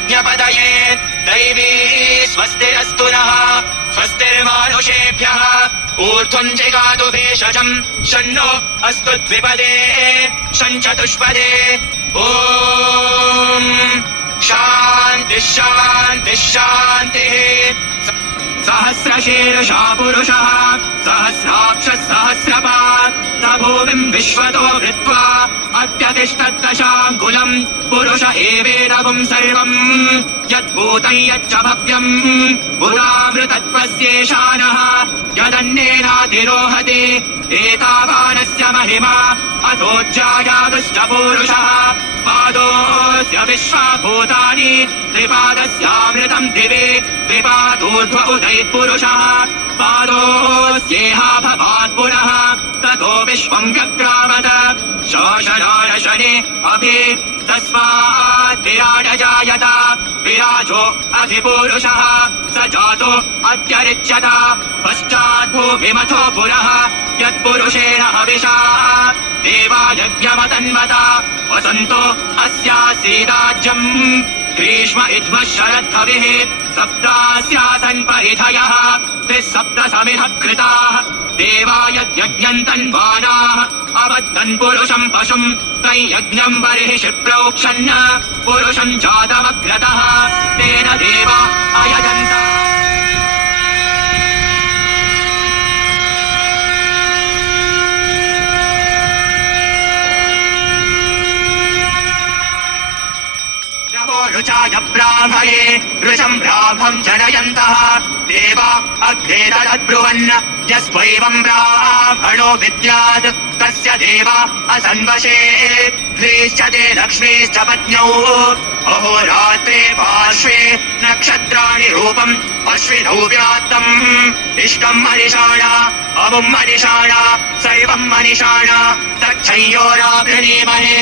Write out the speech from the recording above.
यज्ञपदये दैवी स्वस्तिरस्तु नः स्वस्तिर्मानुषेभ्यः ऊर्ध्वम् जिगातु भेषजम् शन्नो अस्तु द्विपदे शञ्चतुष्पदे ॐ शान्तिः शान्तिः शान्तिः सहस्रशीर्षा पुरुषः सहस्राक्षः सहस्रपात् स भूमिम् विश्वतो वृत्वा अत्यतिष्ठद्दशाङ्कुलम् पुरुष एवेदम् सर्वम् यद्भूतम् यच्च भव्यम् पुरामृतत्वस्येषानः यदन्नेनातिरोहति एतावानस्य महिमा अथोज्जायागश्च पूरुषः पादोऽस्य विश्वाभूतानि त्रिपादस्यामृतम् दिवे त्रिपादोर्ध्व उदैः पुरुषः पादोऽस्येह भवात् पुनः ततो विश्वम् व्यक्रामत शोषणाशने अभि तस्मात् विराजजायत विराजो अधिपुरुषः स जातो अत्यरिच्यत पश्चात् भूमिमथो पुरः यत्पुरुषेण हविषा देवा यज्ञमतन्वत वसन्तो अस्यासीदाज्यम् ग्रीष्म इध्मः शरद्कविः सप्तास्यासन् परिधयः त्रिसप्त समिधः कृताः देवा यज्ञम् तन्वानाः अबद्धन् पुरुषम् पशुम् तैयज्ञम् बर्हिषि प्रोक्षन् पुरुषम् जातमग्रतः तेन देवा अयजन्त ऋचाय ब्राह्मणे ऋषम् ब्राह्मम् जनयन्तः देवा अग्रे तदब्रुवन् यस्त्वैवम् ब्राह्मणो विद्यात् तस्य देवा असन्वशे ह्रीश्च ते लक्ष्मीश्च पत्न्यौ अहोरात्रे पार्श्वे नक्षत्राणि रूपम् अश्विनौ व्यात्तम् इष्टम् मनिषाणा अमुम् मनिषाणा सर्वम् मनिषाणा तच्छयोरावृणीमहे